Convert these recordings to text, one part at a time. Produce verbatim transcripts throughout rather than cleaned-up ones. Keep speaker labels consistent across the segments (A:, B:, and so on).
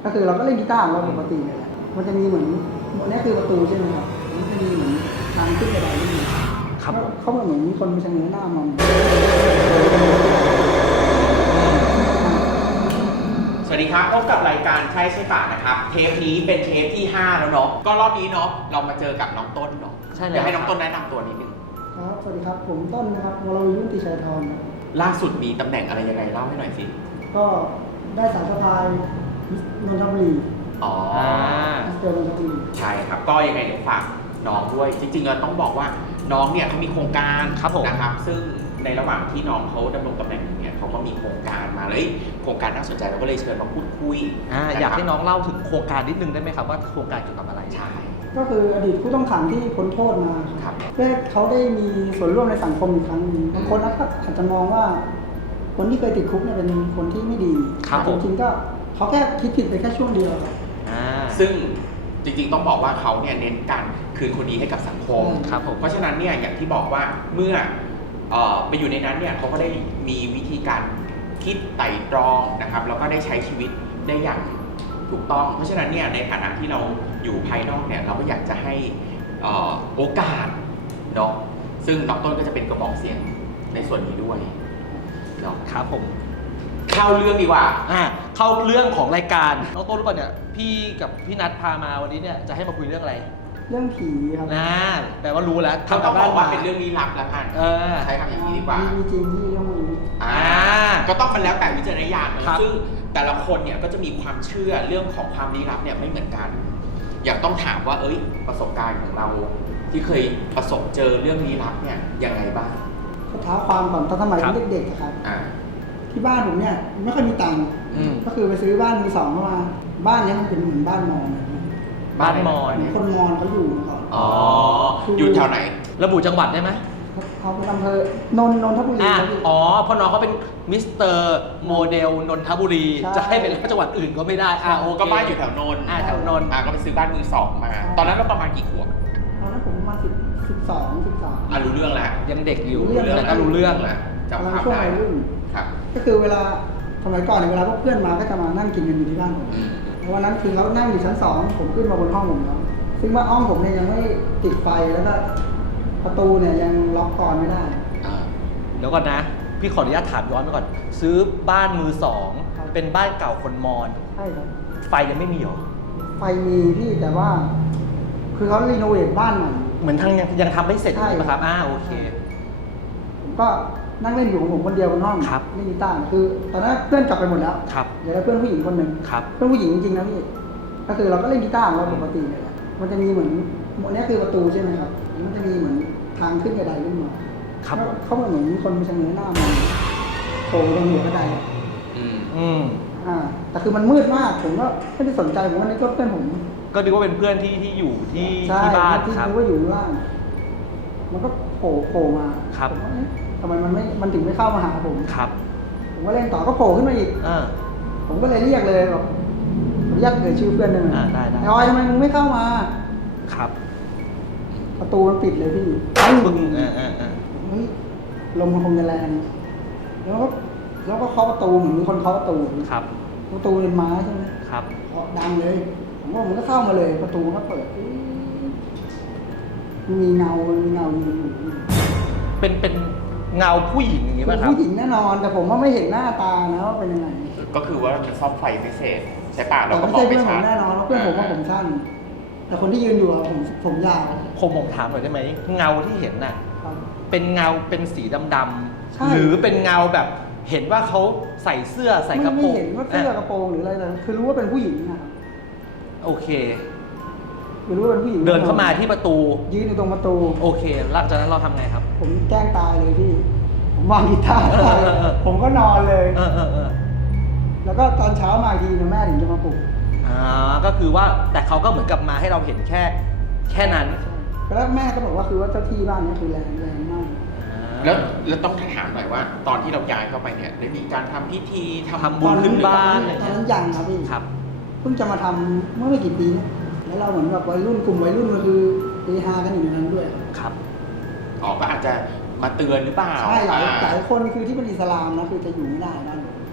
A: ก็คือเราก็เล่นกีตาร์ของเราปกติเลยแหละมันจะมีเหมือนนี่คือประตูใช่ไหมครับมันจะมีเหมือนทางขึ้นกระไดนิดนึงครับเขาเหมือนมีคนมาชะเง้อหน้ามอง
B: สวัสดีครับพบกับรายการใช่ใช่ป่ะนะครับเทปนี้เป็นเทปที่ห้าแล้วเนาะก็รอบนี้เนาะเรามาเจอกับน้องต้นเนาะใช่เลยอยากให้น้องต้นแนะนำตัวนิดนึง
A: ครับสวัสดีครับผมต้นนะครับวรวิยุติชัยธรครับ
B: ล่าสุดมีตำแหน่งอะไรยังไงเล่าให้หน่อยสิ
A: ก็ได้สายสะพายนนทบุรี
B: อ๋อ
A: มิสเตอร์นนทบุรี
B: ใช่ครับก็ยังไงเดี๋ยวฝากน้องด้วยจริงๆเราต้องบอกว่าน้องเนี่ยเขามีโครงการนะครับซึ่งในระหว่างที่น้องเขาดำรงตำแหน่งเนี่ยเขาก็มีโครงการมาเลยโครงการน่าสนใจเราก็เลยเชิญมาพูดคุย
C: อ, อยากให้น้องเล่าถึงโครงการนิดนึงได้ไหมครับว่าโครงการเกี่ยวกับอะไร
B: ใช่
A: ก็คืออดีตผู้ต้องขังที่พ้นโทษมาครับเพื่อเขาได้มีส่วนร่วมในสังคมอีกครั้งนึงบางคนนะครับอาจจะมองว่าคนที่เคยติดคุกเนี่ยเป็นคนที่ไม่ดีแต่จริงๆก็เขาแค่คิดผิดไปแค่ช่วงเดียวครับ
B: ซึ่งจริงๆต้องบอกว่าเขาเนี่ยเน้นการคืนคนดีให้กับสังคม
C: ครับผม
B: เพราะฉะนั้นเนี่ยอย่างที่บอกว่าเมื่อไปอยู่ในนั้นเนี่ยเขาก็ได้มีวิธีการคิดไต่ตรองนะครับแล้วก็ได้ใช้ชีวิตได้อย่างถูกต้องเพราะฉะนั้นเนี่ยในฐานะที่เราอยู่ภายนอกเนี่ยเราก็อยากจะให้โอกาสเนาะซึ่งน้องต้นก็จะเป็นกระบอกเสียงในส่วนนี้ด้วยเนาะ
C: ครับผม
B: เข้าเรื่องดีกว่า
C: อ่าเข้าเรื่องของรายการน้องต้นรู้ป่ะเนี่ยพี่กับพี่นัทพามาวันนี้เนี่ยจะให้มาคุยเรื่องอะไร
A: เรื่องผีครับ
C: น่าแปลว่ารู้แล้ว
B: เขาต้องบอกว่าเป็นเรื่องลี้ลับแล้วกัน
C: เออ
B: ใช้คำอย่างนี้ดีกว่า
A: มีจริงที่เรื่องนี้
B: อ่าก็ต้องมันแล้วแต่วิจารณญาณนะซึ่งแต่ละคนเนี่ยก็จะมีความเชื่อเรื่องของความลี้ลับเนี่ยไม่เหมือนกันอยากต้องถามว่าเอ้ยประสบการณ์ของเราที่เคยประสบเจอเรื่องลี้ลับเนี่ยยังไงบ้าง
A: ก็ท้าความก่อนตอนสมัยเด็กๆครับที่บ้านผมเนี่ยไม่ค่อยมีตังค์ก็คือไปซื้อบ้านมือสองเข้ามาบ้านนี้มันเป็นเหมือนบ้านมอญ
C: บ้านมอญ
A: คนมอญเขาอยู่ก่อน
B: อ๋ออยู่แถวไหน
C: ระบุจังหวัดได้ไหม
A: เขาเป็นอำเภอนนนทบุรี
C: อ๋อเพราะน้องเขาเป็นมิสเตอร์โมเดลนนทบุรีจะให้เป็นจังหวัดอื่นก็ไม่ได้อ่าโอเค
B: ก็บ้านอยู่แถวนน
C: อ่าแถวนน
B: อ่าก็ไปซื้อบ้านมือสองมาตอนนั้นเราประมาณกี่ขวบ
A: ตอนนั้นผมประมาณสิบสิบสองสิบสาม
B: อ่ารู้เรื่องแล้ว
C: ยังเด็กอยู่แต่ก็รู้เรื่องแหละ
B: จำความได้
A: ครับก็คือเวลาสมัยก่อนเวลาพวกเพื่อนมาก็จะมานั่งกินกันอยู่ที่บ้านผมวันนั้นคือเขานั่งอยู่ชั้นสองผมขึ้นมาบนห้องผมแล้วซึ่งว่าห้องผมเนี่ยยังไม่ติดไฟแล้วก็ประตูเนี่ยยังล็อกกลอนไม่ได้
C: เดี๋ยวก่อนนะพี่ขออนุญาตถามย้อนไปก่อนซื้อบ้านมือสองเป็นบ้านเก่าคนมอญ
A: ใช่ครับ
C: ไฟยังไม่มีหรอ
A: ไฟมีพี่แต่ว่าคือเขารีโนเวทบ้านใหม่
C: เหมือนทางยังยังทำไม่เสร็จใช่ไหมครับอ่าโอเค
A: ผมก็นั่งเล่นอยู่ของผมคนเดียวบนห้องเล่นกีตาร์คือตอนนั้นเพื่อนกลับไปหมดแล้วเหลือเพื่อนผู้หญิงคนหนึ่งเพื่อนผู้หญิงจริงๆนะพี่ก็คือเราก็เล่นกีตาร์ของเราปกติเลยแหละมันจะมีเหมือนนี่คือประตูใช่ไหมครับมันจะมีเหมือนทางขึ้นกระไดขึ้นมาเขาเหมือนมีคนมาชะเง้อหน้ามองโผล่ตรงหัวกระได
C: อืมอืม
A: อ่าแต่คือมันมืดมากผมก็ไม่ได้สนใจผมว่านี่ก็เพื่อนผม
C: ก็ดูว่าเป็นเพื่อนที่ที่อยู่ที่ที่บ้าน
A: ครับที่ว่าอยู่ล่างมันก็โผล่โผล่มา
C: ครับ
A: ทำไมมันไม่มันถึงไม่เข้ามาหาผม
C: ครับ
A: ผมก็เล่นต่อก็โผล่ขึ้นมาอีก
C: อ
A: ผมก็เลยเรียกเลยบอกผมเรียกเอ่ยชื่อเพื่อนได้ไหม
C: ได้ได้
A: ไอ้ออยทำไมมึงไม่เข้ามา
C: ครับ
A: ประตูมันปิดเลยพี่
C: ปึ้งเออเออเออ
A: เฮ้ยลมมันคงจะแรงแล้วก็แล้วก็เคาะประตูเหมือนมีคนเคาะประตู
C: ครับ
A: ประตูเป็นไม้ใช่ไหม
C: ครับ
A: เคาะดังเลยผมว่าผมก็เข้ามาเลยประตูก็เปิดมีเงามีเงาอยู่
C: เป็นเป็นเงาผู้หญิงอย่างนี้ป่ะครับ
A: ผู้หญิงแน่นอนแต่ผมว่าไม่เห็นหน้าตานะว่าเป็นยังไง
B: ก็คือว่ามันซ่อมไฟพิเศษใช่ป่ะเราก็
A: มองไม่ชัดแน่นอนเพื่อนผมว่าผมสั้นแต่คนที่ยืนอยู่ผมผมยาว
C: ผมผมถามหน่อยได้ไหมเงาที่เห็นน่ะเป็นเงาเป็นสีดำๆหรือเป็นเงาแบบเห็นว่าเขาใส่เสื้อใส่กระโปรง
A: ไม่เห็นว่าเสื้อกระโปรงหรืออะไรเลยคือรู้ว่าเป็นผู้หญิงนะ
C: โอเค
A: คือรู้ว่าเป็นผู้หญิง
C: เดินเข้ามาที่ประตู
A: ยืนอยู่ตรงประตู
C: โอเคหลังจากนั้นเราทำไงครับ
A: ผมแกล้งตายเลยพี่ผมวางกีตาร์ผมก็นอนเลย
C: เออเออเออ
A: แล้วก็ตอนเช้ามาทีแม่ถึงจะมาปลุก
C: อ่าก็คือว่าแต่เขาก็เหมือนกับมาให้เราเห็นแค่แค่นั้น
A: แล้วแม่ก็บอกว่าคือว่าเจ้าที่บ้านนี้คือแรงแรงมาก
B: แล้วแล้วต้องถามหน่อยว่าตอนที่เราย้ายเข้าไปเนี่ยได้มีการทำพิธี
C: ทำบุญขึ้นบ้าน
A: ตอนนั้นยังครับพี่
C: ครับ
A: เพิ่งจะมาทำเมื่อไม่กี่ปีนี้แล้วเราเหมือนแบบวัยรุ่นกลุ่มวัยรุ่นก็คือเฮฮากันอยู่ในนั้นด้วย
C: ครับ
B: อ๋อก็อาจจะมาเตือนหรือเปล่า
A: ใช่หลายหลายคนคือที่เป็นอิสลามนะคือจะอยู่ไม่ได้นั่น
C: อ๋อ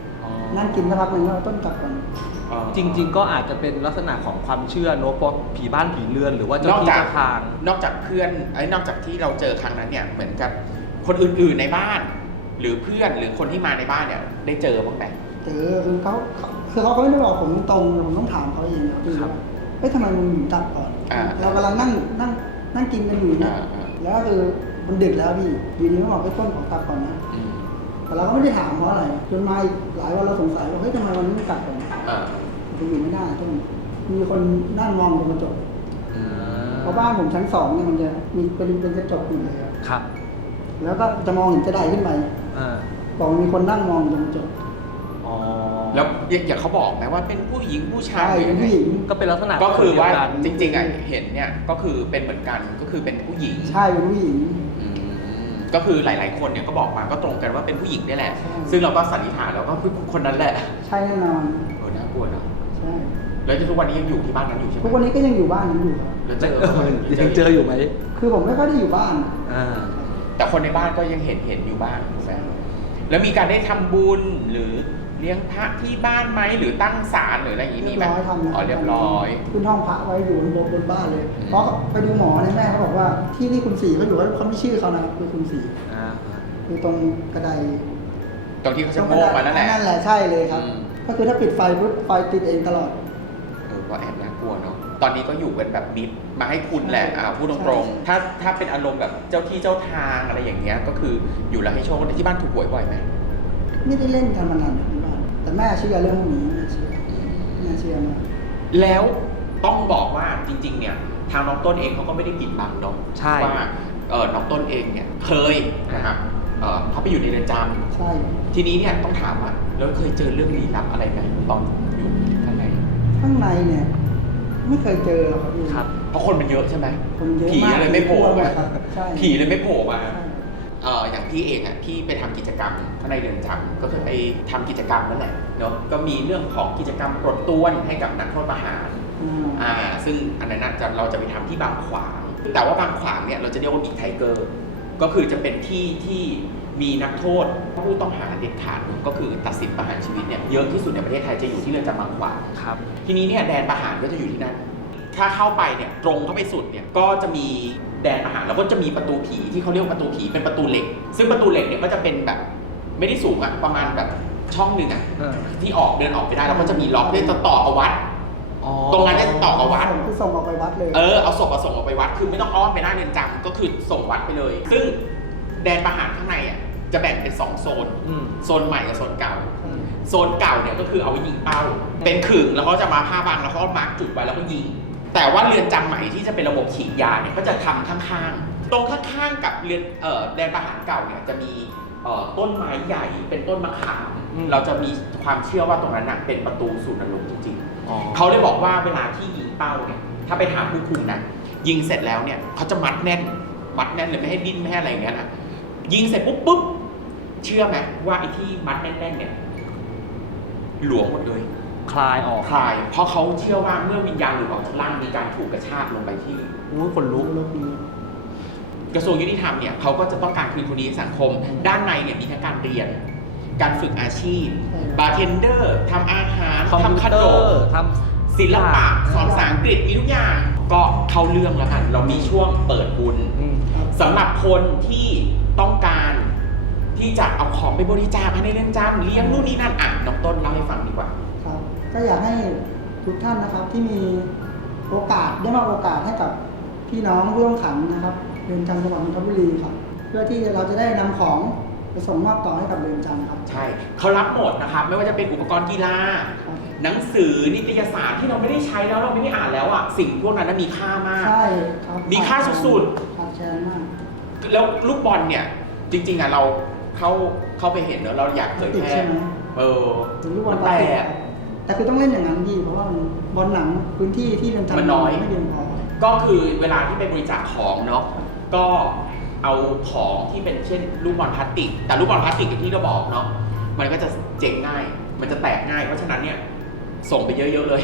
A: นั่งกินสักพักหนึ่งแล้วต้นกลับก่อน
B: อ๋อ
C: จริง ๆ ก็อาจจะเป็นลักษณะของความเชื่อเนอะเพราะผีบ้านผีเรือนหรือว่าเจ้าน
B: อก
C: ที่
B: จาก
C: เจ้าทาง
B: นอกจากเพื่อนไอ้ยนอกจากที่เราเจอครั้งนั้นเนี่ยเหมือนกับคนอื่นๆในบ้าน หรือเพื่อนหรือคนที่มาในบ้านเนี่ยได้เจอบ้างไหม
A: เจอคือเขาคือเขาก็ไม่ได้บอกผมตรงๆผมต้องถามเขาเองครับพี่
C: ครับ
A: ว่าเฮ้ยทำไมมึงถึงกลับก่อน
B: อ่า
A: เรากำลังนั่งนั่งนั่งกินกันอยู่เนี่ย
B: อ่าอ่า
A: แล้วก็คือมันดึกแล้วพี่อยู่ดีมาบอกไปต้นขอกลับก่อนนะ
B: อืม
A: แต่เราก็ไม่ได้ถามเพราะอะไรจนมาอีกหลายวันเราสงสัยว่าเฮ้ยทำไมวันนี้ไม่กลับก่อน
B: อ่า
A: ผมอยู่ไม่ได้ต้นมีคนนั่งมองตรงกระจก
B: อืม
A: เพราะบ้านผมชั้นสองเนี่ยมันจะมีเป็นเป็นกระจกอยู่เลยครับ
C: ครับ
A: แล้วก็จะมองเห็นกระไดขึ้นไป
C: อ่า
A: บอกมีคนนั่งมองตรงกระจก
C: อ๋อ
B: แล้วอย่างเขาบอกไหมว่าเป็นผู้หญิงผู้ชาย
A: ใช่
B: หรือ
A: เป็น
B: ยังไง
A: ผู้หญิง
C: ก็เป็นลักษณะ
B: ก็คือว่า
C: เดียกัน
B: จริงๆอ่ะเห็นเนี่ยก็คือเป็นเหมือนกันก็คือเป็นผู้หญิง
A: ใช่เป็นผู้หญิง
B: อืมก็คือหลาย ๆ คนเนี่ยก็บอกมาก็ตรงกันว่าเป็นผู้หญิงนี่แหละ
A: ใช่
B: ซึ่งเราก็สันนิษฐานแล้วก็คือคนนั้นแหละ
A: ใช่แน่นอน
B: เออน่ากลัวเนอะ
A: ใช่
B: แล้วทุกวันนี้ยังอยู่ที่บ้านนั้นอยู่ใช่ไหม
A: ทุกวันนี้ก็ยังอยู่บ้านนั้นอยู่ครับ
B: แล้วเจ
C: เจ
B: อ
C: อ
B: เขาไหม
C: ยังเจออยู่ไหม
A: คือผมไม่ค่อยได้อยู่บ้าน
C: อ่า
B: แต่คนในบ้านก็ยังเห็นเห็นอยู่บ้างถูกไหมแล้วมีการได้ทำบุญหรือเลี้ยงพระที่บ้านไหมหรือตั้งศาลหรืออะไรอย่างนี้
A: เรี
B: มี
A: ยบ
B: ไหม
A: ร้อยทำนะ
B: อ๋อเรียบร้อย
A: ขึ้นห้องพระไว้อยู่บนบนบ้านเลย
B: อืม
A: เพราะไปดูหมอเนี่ยแม่เขาบอกว่าที่ที่คุณสีเขาอยู่เขาไม่ชื่อเขานะครับคือคุณสี
C: อ่า
A: คือตรงกระได
B: ตรงที่เขาจะโงกมานั่นแหละ
A: นั่นแหละใช่เลยครับ
B: อืม
A: ก็คือถ้าปิดไฟปุ๊บไฟติดเองตลอด
B: เออก็แอบน่ากลัวเนาะตอนนี้ก็อยู่กันแบบมิตรมาให้คุณแหละ
A: ใช่
B: อ่าพูดต
A: ใช่
B: รงๆถ้าถ้าเป็นอารมณ์แบบเจ้าที่เจ้าทางอะไรอย่างเงี้ยก็คืออยู่แล้วให้โชคที่บ้านถูกหวยบ่อยไหม
A: ไม่ได้เล่นการพนันที่บ้านแต่แม่เชื่อเรื่องพวกนี้แม่เชื่อแม่เชื่อมาก
B: แล้วต้องบอกว่าจริง ๆ เนี่ยทางน้องต้นเองเขาก็ไม่ได้ปิดบังเนาะ
C: ใช่
B: ว่าเออน้องต้นเองเนี่ยเคยนะครับเออเขาไปอยู่ในเรือนจำ
A: ใช่
B: ทีนี้เนี่ยต้องถามว่าแล้วเคยเจอเรื่องลี้ลับอะไรไหมตอนอยู่ข้างใน
A: ข้างในเนี่ยไม่เคยเจอหรอกครับพี่
C: ครับ
B: เพราะคนมันเยอะใช่ไหม
A: คนเยอะ
B: ผี
A: มาก
B: เลยไม่โผล่
A: กลัวหม
B: มา
A: ดครับใช่
B: ผีเลยไม่โผล่มา
A: ใช่
B: เอ่ออย่างพี่เองอ่ะพี่ไปทำกิจกรรมข้างในเรือนจำก็คือไปทำกิจกรรมนั่นแหละเนาะก็มีเรื่องของกิจกรรมปลดต้วนให้กับนักโทษประหาร
A: อ่า
B: อ่าซึ่งอันนั้นน่ะจะเราจะไปทำที่บางขวาง แต่ว่าบางขวางเนี่ยเราจะเรียกว่าบิ๊กไทเกอร์ก็คือจะเป็นที่ที่มีนักโทษผู้ต้องหาเด็ดขาดก็คือตัดสินประหารชีวิตเนี่ยเยอะที่สุดในประเทศไทยจะอยู่ที่เรือนจำบางขวาง
C: ครับ
B: ทีนี้เนี่ยแดนประหารก็จะอยู่ที่นั่น ถ้าเข้าไปเนี่ยตรงเข้าไปสุดเนี่ยก็จะมีแดนประหารแล้วก็จะมีประตูผีที่เขาเรียกว่าประตูผีเป็นประตูเหล็ก ซึ่งประตูเหล็กเนี่ยก็จะเป็นแบบไม่ได้สูงอะประมาณแบบช่องหนึ่งอะ
C: เออ
B: ที่ออกเดินออกไปได้แล้วก็จะมีล็อกที่จะต่อกับวัด
C: อ๋อ
B: ตรงนั้นจะต่อกับวัด
A: คือส่งออกไปวัดเลย
B: เออเอาศพมาส่งออกไปวัดคือไม่ต้องอ้อมไปหน้าเรือนจำก็คือส่งวัดไปเลย ซึ่งแดนประหารข้างในอ่ะจะแบ่งเป็นสองโซน
C: อืม
B: โซนใหม่กับโซนเก่า
A: อืม
B: โซนเก่าเนี่ยก็คือเอาไว้ยิงเป้า เป็นขึงแล้วเขาจะมาผ้าบางแล้วเขาก็มาร์กจุดไว้แล้วก็ยิง แต่ว่าเรือนจำใหม่ที่จะเป็นระบบฉีดยาเนี่ยก็จะทำข้างๆ ตรงข้างๆกับเรือนเอ่อแดนประหารเก่าเนี่ยจะมีเอ่อต้นไม้ใหญ่เป็นต้นมะขาม
C: อืม
B: เราจะมีความเชื่อว่าตรงนั้นน่ะเป็นประตูสู่นรกจริงๆ
C: อ๋อ
B: เขาเลยบอกว่าเวลาที่ยิงเป้าเนี่ย ถ้าไปถามผู้คุมนะ ยิงเสร็จแล้วเนี่ยเขาจะมัดแน่น มัดแน่นเลยไม่ให้ดิ้นไม่ให้อะไรอย่างเงี้ยนะ ยิงเสร็จปุ๊บปุ๊บ เชื่อไหมว่าไอ้ที่มัดแน่นๆเนี่ย หลวมหมดเลย
C: คลายออก
B: คลาย เพราะเขาเชื่อว่าเมื่อวิญญาณหลุดออกจากร่างมีการถูกกระชากลงไปที่
C: อู้คนลุก
A: โลกนี้
B: กระทรวงยุติธรรมเนี่ยเขาก็จะต้องการคืนทุนนี้ให้สังคม ด้านในเนี่ยมีทั้งการเรียน การฝึกอาชีพ บาร์เทนเดอร์ทำอาหาร
C: คอมพิว
B: ทำข
C: เต
B: น
C: อ
B: ม
C: ร์ท
B: ศิลปะสอนภาษาอังกฤษมีทุกอย่างก็เข้าเรื่องแล้วกัน เรามีช่วงเปิดบุญ
C: อืม
A: ครับ
B: สำหรับคนที่ต้องการที่จะเอาของไปบริจาคภายในเรือนจำเลี้ยงนู่นนี่นั่นอ่ะน้องต้นเล่าให้ฟังดีกว่า
A: ครับ ก็อยากให้ทุกท่านนะครับที่มีโอกาสได้มอบโอกาสให้กับพี่น้องผู้ต้องขังนะครับเรือนจำจังหวัดนนทบุรีครับ เพื่อที่เราจะได้นำของไปส่งมอบต่อให้กับเรือนจำครับ
B: ใช่เขารับหมดนะครับ ไม่ว่าจะเป็นอุปกรณ์กีฬา
A: ครับ
B: หนังสือนิตยสารที่เราไม่ได้ใช้แล้วเราไม่ได้อ่านแล้วอ่ะสิ่งพวกนั้นนะมีค่ามาก
A: ใช่ครับ
B: มีค่าสุด
A: ๆขาดแชร์มาก
B: แล้วลูกบอลเนี่ยจริงๆอ่ะเราเข้าเข้าไปเห็นเนอะเราอยากเผย
A: ติด
B: แพร่
A: ใช่ไหม
B: เออ
A: ถึงลูกบอล
B: แต่
A: พลาสติกครับแต่คือต้องเล่นอย่างนั้นดีเพราะว่ามันบอลหนังพื้นที่ที่เรือนจำ
B: มันน้อย
A: ไม่เพียงพอ
B: ก็คือเวลาที่ไปบริจาคของเนาะก็เอาของที่เป็นเช่นลูกบอลพลาสติก แต่ลูกบอลพลาสติกอย่างที่เราบอกเนาะมันก็จะเจ๋งง่าย มันจะแตกง่าย เพราะฉะนั้นเนี่ยส่งไปเยอะๆเลย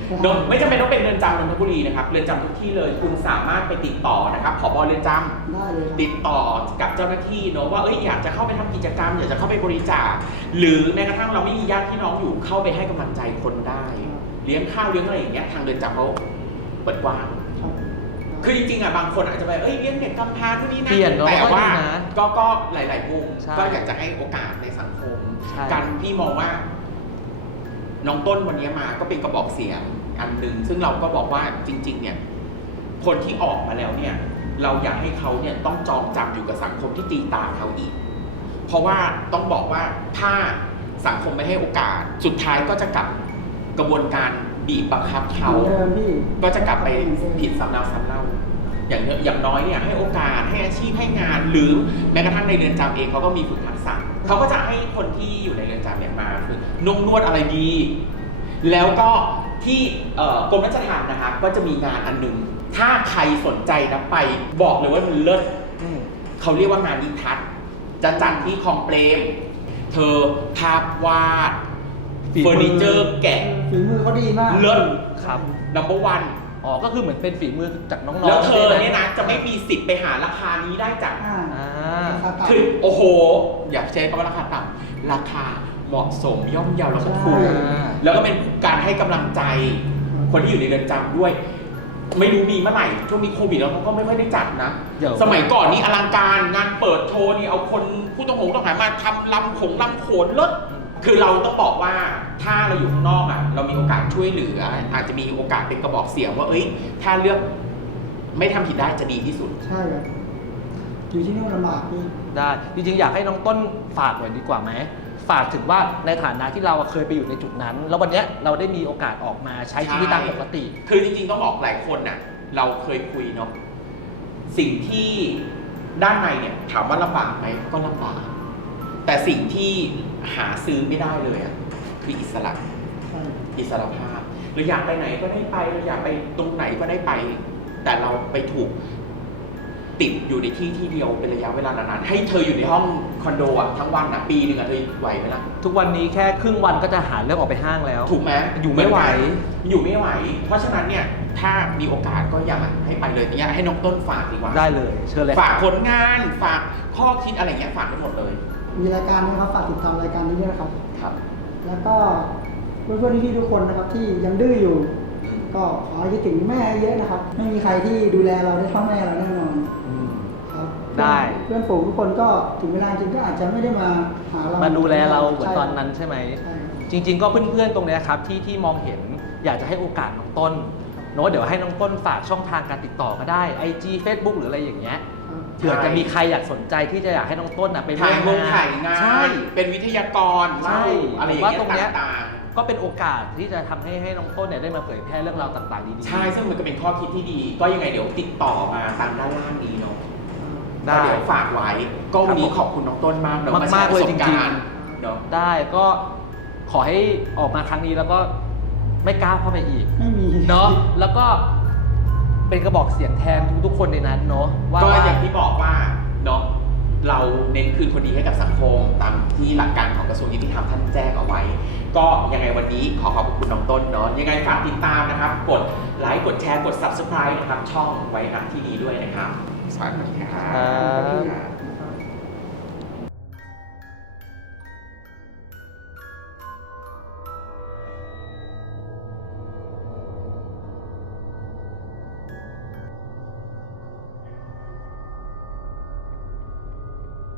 B: เนอะไม่จำเป็นต้องเป็นเรือนจำนนทบุรีนะครับเรือนจำทุกที่เลยคุณสามารถไปติดต่อนะครับผบเรือนจำ
A: ได้เลยครับ
B: ติดต่อกับเจ้าหน้าที่เนอะว่าเอ้ยอยากจะเข้าไปทำกิจกรรมอยากจะเข้าไปบริจาคหรือแม้กระทั่งเราไม่มีญาติพี่น้องอยู่เข้าไปให้กำลังใจคนได้ เลี้ยงข้าวเลี้ยงอะไรอย่างเงี้ยทางเรือนจำเขาเปิดกว้าง
A: ครับ
B: คือจริงๆอ่ะบางคนอาจจะไปเอ้ยเลี้ยงเด็กกำพร้าที่นี่นะ
C: เปลี่ยนเนอะ
B: แต่ว่า
C: ก็ดีนะ
B: ก็ก็หลายๆมุม
C: ใช่
B: ก็อยากจะให้โอกาสในสังคม
C: ใช่
B: การพี่มองว่า น้องต้นวันนี้มาก็เป็นกระบอกเสียงอันหนึ่งซึ่งเราก็บอกว่าจริง ๆ เนี่ย คนที่ออกมาแล้วเนี่ย เราอยากให้เขาเนี่ยต้องจองจำอยู่กับสังคมที่ตีตาเขาอีก เพราะว่าต้องบอกว่าถ้าสังคมไม่ให้โอกาส สุดท้ายก็จะกลับกระบวนการบีบบังคับเขา
A: เหมือนเดิมพี่
B: ก็จะกลับไปผิดซ้ำแล้วซ้ำเล่าอย่างอย่างน้อยเนี่ยให้โอกาสให้อาชีพให้งาน หรือแม้กระทั่งในเรือนจำเองเขาก็มีฝึกทักษะเขาก็จะให้คนที่อยู่ในเรือนจำเนี่ยมาฝึกนุ่มนวดอะไรดี แล้วก็ที่เอ่อกรมราชทัณฑ์นะครับก็จะมีงานอันหนึ่งถ้าใครสนใจนะไปบอกเลยว่ามันเลิศ
C: อืม
B: เขาเรียกว่างานนิทัศน์จะจัดที่คลองเปรม เธอภาพวาด
C: ฝีมือ
B: เฟอร์นิเจอร์แกะ
A: ฝีมือเขาดีมาก
B: เลิศ
C: ครับ
B: นัมเบอร์วัน
C: อ๋อก็คือเหมือนเป็นฝีมือจากน้องๆ
B: แล้วเธอ
C: ใช่ไหม
B: เนี่ยนะจะไม่มีสิทธิ์ไปหาราคานี้ได้จาก
A: อ่า
C: อ่า
A: ราคาต่ำ
B: คือโอ้โห อยากใช้คำว่าราคาต่ำราคาเหมาะสมย่อมเยาแล้วก็ถูก
A: ใช่
B: แล้วก็เป็นการให้กำลังใจคนที่อยู่ในเรือนจำด้วย ไม่รู้มีเมื่อไหร่ช่วงนี้โควิดแล้วเขาก็ไม่ค่อยได้จัดนะ
C: เดี๋ยว
B: สมัยก่อนนี่อลังการงานเปิดโชว์นี่เอาคนผู้ต้องหงต้องหามาทำลำขงลำโขนเลิศคือเราต้องบอกว่าถ้าเราอยู่ข้างนอกอ่ะเรามีโอกาสช่วยเหลือ อาจจะมีโอกาสเป็นกระบอกเสียงว่าเอ้ยถ้าเลือกไม่ทำผิดได้จะดีที่สุด
A: ใช่ครับอยู่ที่นี่มันลำบากพี่
C: ได้จริงๆอยากให้น้องต้นฝากหน่อยดีกว่าไหมฝากถึงว่าในฐานะที่เราเคยไปอยู่ในจุดนั้น แล้ววันเนี้ยเราได้มีโอกาสออกมาใช้ชีวิตตามปกติ
B: คือจริงๆต้องบอกหลายคนน่ะ เราเคยคุยเนาะสิ่งที่ด้านในเนี่ยถามว่าลำบากไหมก็ลำบาก แต่สิ่งที่หาซื้อไม่ได้เลยอ่ะคืออิสระ
A: ใช่
B: อิสรภาพเราอยากไปไหนก็ได้ไปเราอยากไปตรงไหนก็ได้ไป แต่เราไปถูกติดอยู่ในที่ที่เดียวเป็นระยะเวลานานๆให้เธออยู่ในห้องคอนโดอ่ะทั้งวันอ่ะปีหนึ่งอ่ะเธอไหวไหมล่ะ
C: ทุกวันนี้แค่ครึ่งวันก็จะหาเรื่องออกไปห้างแล้ว
B: ถูกไหม
C: อยู่ไม่ไหว
B: อยู่ไม่ไหว เพราะฉะนั้นเนี่ยถ้ามีโอกาสก็อยากให้ไปเลยเนี่ยให้น้องต้นฝากดีกว่า
C: ได้เลยเชิญเลย
B: ฝากผลงานฝากข้อคิดอะไรเงี้ยฝากได้หมดเลย
A: มีรายการนะครับฝากติดตามรายการนี้ด้วยนะครับ
B: ครับ
A: แล้วก็เพื่อนๆพี่ๆทุกคนนะครับที่ยังดื้ออยู่ ก็ขอให้คิดถึงแม่เยอะนะครับ ไม่มีใครที่ดูแลเราได้เท่าแม่เราแน่นอนครับ
C: ได้
A: เพื่อนฝูงทุกคนก็ถึงเวลาจริงก็อาจจะไม่ได้มาหาเรา
C: มา
A: มา
C: ดูแลเราเหมือนตอนนั้นใช่ไหม
A: ใช่ครับ
C: จริง ๆ ก็เพื่อนๆ ตรงเนี้ยครับที่ที่มองเห็นอยากจะให้โอกาสน้องต้นโน้ตเดี๋ยวให้น้องต้นฝากช่องทางการติดต่อก็ได้ ไอ จี Facebook หรืออะไรอย่างเงี้ย
A: ครับ
C: เผื่อจะมีใครอยากสนใจที่จะอยากให้น้องต้นน่ะไปร่
B: ถ่ายว
C: ม
B: งถ่ายงาน
C: ใช่
B: เป็นวิทยากร
C: ใช่
B: เล่าอะไรอย่าง
C: ผมว่า
B: เงี้
C: ตรงเนี้
B: ย
C: ย
B: ต่าง
C: ก็เป็นโอกาสที่จะทำให้ให้น้องต้นเนี่ยได้มาเผยแพร่เรื่องราวต่างๆดี
B: ๆ
C: ๆ
B: ใช่ซึ่งมันก็เป็นข้อคิดที่ดี ก็ยังไงเดี๋ยวติดต่อมาตามด้านล่างนี้เนาะ
C: ได้
B: ก็เดี๋ยวฝากไว้ก็วันนี้ขอบคุณน้องต้นมากเนาะ
C: มากๆเลยจริงๆ
B: มาแชประสบกาเนาะ
C: ได้ก็ขอให้ออกมาครั้งนี้แล้วก็ไม่กล้าเข้าไปอีก
A: ไม่มี
C: เนาะแล้วก็เป็นกระบอกเสียงแทนทุกๆคนในนั้นเนาะว่า
B: ก็อย่างที่บอกว่าเนาะเราเน้นคืนคนดีให้กับสังคมตามที่หลักการของกระทรวงยุติธรรมท่านแจ้งเอาไว้ ก็ยังไงวันนี้ขอขอบคุณน้องต้นเนาะยังไงฝากติดตามนะครับ กดไลค์กดแชร์กด ซับสไครบ์ นะครับ ช่องไว้ณที่นี้ด้วยนะครับสวัสดีครับ